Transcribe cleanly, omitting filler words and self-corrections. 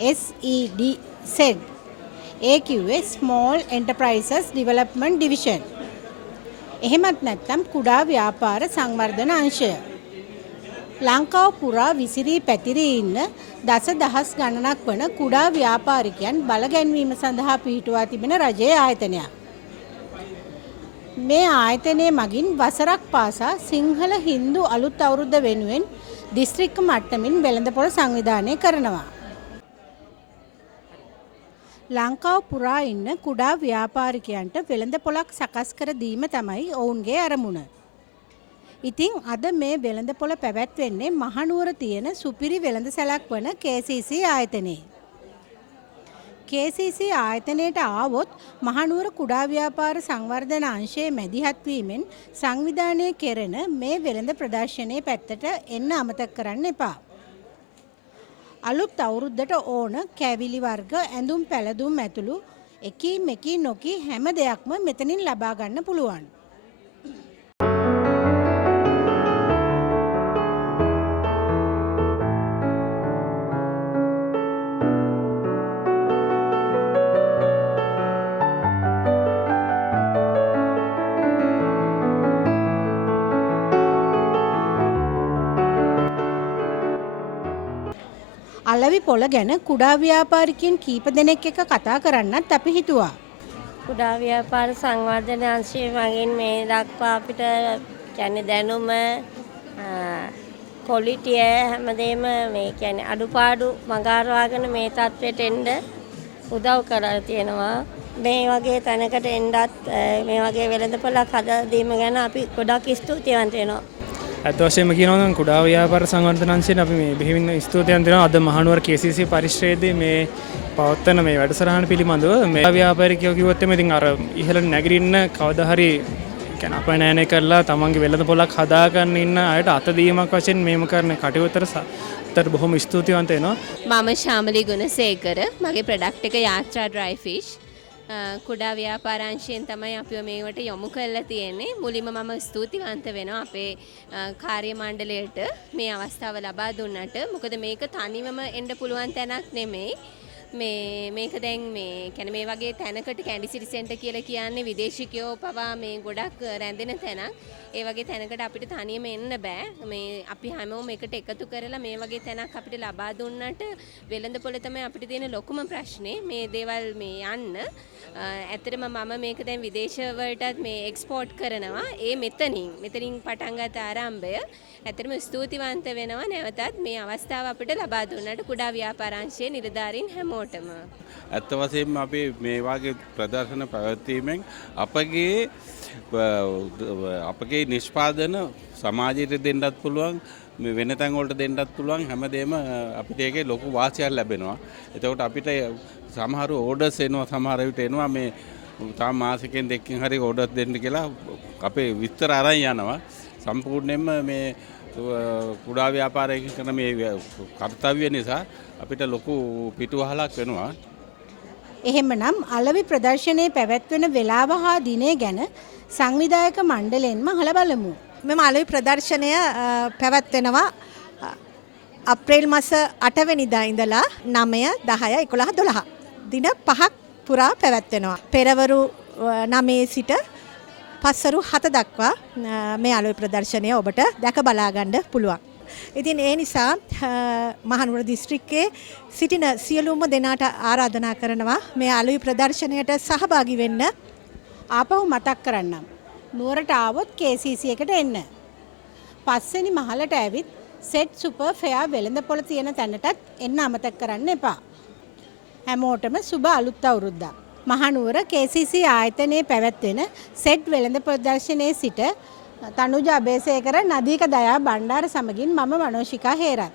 SED. ඒ කිව්වේ Small Enterprises Development Division. එහෙමත් නැත්නම් කුඩා ව්‍යාපාර සංවර්ධන අංශය. ලංකාව පුරා විසිරී පැතිරී ඉන්න දසදහස් ගණනක් වන කුඩා ව්‍යාපාරිකයන් බලගැන්වීම සඳහා පිහිටුවා තිබෙන රජයේ ආයතනයක්. මේ ආයතනයේ මගින් වසරක් පාසා සිංහල හින්දු අලුත් අවුරුද්ද වෙනුවෙන් දිස්ත්‍රික්ක මට්ටමින් වෙළඳපොළ සංවිධානය කරනවා. ලංකාව පුරා ඉන්න කුඩා ව්‍යාපාරිකයන්ට වෙළඳපොළක් සකස් කර දීම තමයි ඔවුන්ගේ අරමුණ. ඉතින් අද මේ වෙළඳපොළ පැවැත්වෙන්නේ මහනුවර තියෙන සුපිරි වෙළඳසැලක් වන KCC ආයතනයේ. KCC ආයතනයට ආවොත් මහනුවර කුඩා ව්‍යාපාර සංවර්ධන අංශයේ මැදිහත් වීමෙන් සංවිධානය කෙරෙන මේ වෙළඳ ප්‍රදර්ශනයේ පැත්තට එන්න අමතක කරන්න එපා. අලුත් අවුරුද්දට ඕන කැවිලි වර්ග ඇඳුම් පැළඳුම් ඇතුළු එකී මෙකී නොකී හැම දෙයක්ම මෙතනින් ලබා ගන්න පුළුවන්. අලවි පොළ ගැන කුඩා ව්‍යාපාරිකයන් කීප දෙනෙක් එක්ක කතා කරන්නත් අපි හිතුවා. කුඩා ව්‍යාපාර සංවර්ධන අංශය මගින් මේ දක්වා අපිට කියන්නේ දැනුම ක්වොලිටිය හැමදේම මේ කියන්නේ අඩුපාඩු මගහරවාගෙන මේ තත්ත්වයට එන්න උදව් කරලා තියෙනවා. මේ වගේ තැනකට එන්නත් මේ වගේ වෙළඳපොළක් හදා දීම ගැන අපි ගොඩක් ස්තුතිවන්ත වෙනවා. ඇත්ත වශයෙන්ම කියනවා නම් කුඩා ව්‍යාපාර සංවර්ධන අංශයෙන් අපි මේ බෙහෙවින් ස්තුතිවන්ත වෙනවා. අද මහනුවර KCC පරිශ්‍රයේදී මේ පවත්වන මේ වැඩසටහන පිළිබඳව මේ ව්‍යාපාරිකයෝ කිව්වොත් එමේ ඉතින් අර ඉහළ නැගිටින්න කවදා හරි කියන්නේ අපනයනය කරලා තමන්ගේ වෙළඳපොළක් හදා ගන්න ඉන්න අයට අත දීමක් වශයෙන් මේම කරන කටයුත්තට බොහොම ස්තුතිවන්ත වෙනවා. මම ශාමලී ගුණසේකර. මගේ ප්‍රොඩක්ට් එක යාත්‍රා ඩ්‍රයි ෆිෂ්. කුඩා ව්‍යාපාරංශයෙන් තමයි අපිව මේවට යොමු කරලා තියෙන්නේ. මුලින්ම මම ස්තුතිවන්ත වෙනවා අපේ කාර්ය මණ්ඩලයට මේ අවස්ථාව ලබා දුන්නට. මොකද මේක තනිවම එන්න පුළුවන් තැනක් නෙමෙයි. මේක දැන් මේ කියන්නේ මේ වගේ තැනකට කැන්ඩි සිටි සෙන්ටර් කියලා කියන්නේ විදේශිකයෝ පවා මේ ගොඩක් රැඳෙන තැනක්. ඒ වගේ තැනකට අපිට තනියම එන්න බෑ. මේ අපි හැමෝම එකට එකතු කරලා මේ වගේ තැනක් අපිට ලබා දුන්නට වෙළඳපොළ තමයි අපිට තියෙන ලොකුම ප්‍රශ්නේ. මේ දේවල් මේ යන්න. ඇත්තටම මම මේක දැන් විදේශ වලටත් මේ එක්ස්පෝර්ට් කරනවා. ඒ මෙතනින් පටන් ගත ආරම්භය. ඇත්තටම ස්තුතිවන්ත වෙනවා නැවතත් මේ අවස්ථාව අපිට ලබා දුන්නට කුඩා ව්‍යාපාරංශයේ නිලධාරීන් හැමෝටම. ඇත්ත වශයෙන්ම අපි මේ වගේ ප්‍රදර්ශන පැවැත්වීමෙන් අපගේ නිෂ්පාදන සමාජයට දෙන්නත් පුළුවන්, මේ වෙන තැන් වලට දෙන්නත් පුළුවන්. හැමදේම අපිට ඒකේ ලොකු වාසියක් ලැබෙනවා. එතකොට අපිට සමහර ඕඩර්ස් එනවා, සමහර විට එනවා මේ තාම මාසෙකින් දෙකකින් හරි ඕඩර්ස් දෙන්න කියලා අපේ විස්තර අරන් යනවා. සම්පූර්ණයෙන්ම මේ කුඩා ව්‍යාපාරයකින් කරන මේ කර්තව්‍ය නිසා අපිට ලොකු පිටුවහලක් වෙනවා. එහෙමනම් අලවි ප්‍රදර්ශනයේ පැවැත්වෙන වේලාව හා දිනය ගැන සංවිධායක මණ්ඩලයෙන්ම අහලා බලමු. මෙම අලවි ප්‍රදර්ශනය පැවැත්වෙනවා අප්‍රේල් මාස 8 වෙනිදා ඉඳලා 9, 10, 11, 12 දින 5ක් පුරා පැවැත්වෙනවා. පෙරවරු 9 සිට පස්වරු 7 දක්වා මේ අලවි ප්‍රදර්ශනය ඔබට දැක බලා ගන්න පුළුවන්. ඉතින් ඒ නිසා මහනුවර දිස්ත්‍රික්කයේ සිටින සියලුම දෙනාට ආරාධනා කරනවා මේ අලවි ප්‍රදර්ශනයට සහභාගී වෙන්න. ආපහු මතක් කරන්නම්. නුවරට ආවොත් KCC එකට එන්න. පස්වෙනි මහලට ඇවිත් සෙට් සුපර් ෆෙයා වෙළඳපොළ තියෙන තැනටත් එන්න අමතක කරන්න එපා. හැමෝටම සුබ අලුත් අවුරුද්දක්. මහනුවර KCC ආයතනයේ පැවැත්වෙන සෙට් වෙළඳ ප්‍රදර්ශනයේ සිට තනුජ අබේසේකර, නදීක දයා බණ්ඩාර සමගින් මම මනෝෂිකා හේරත්.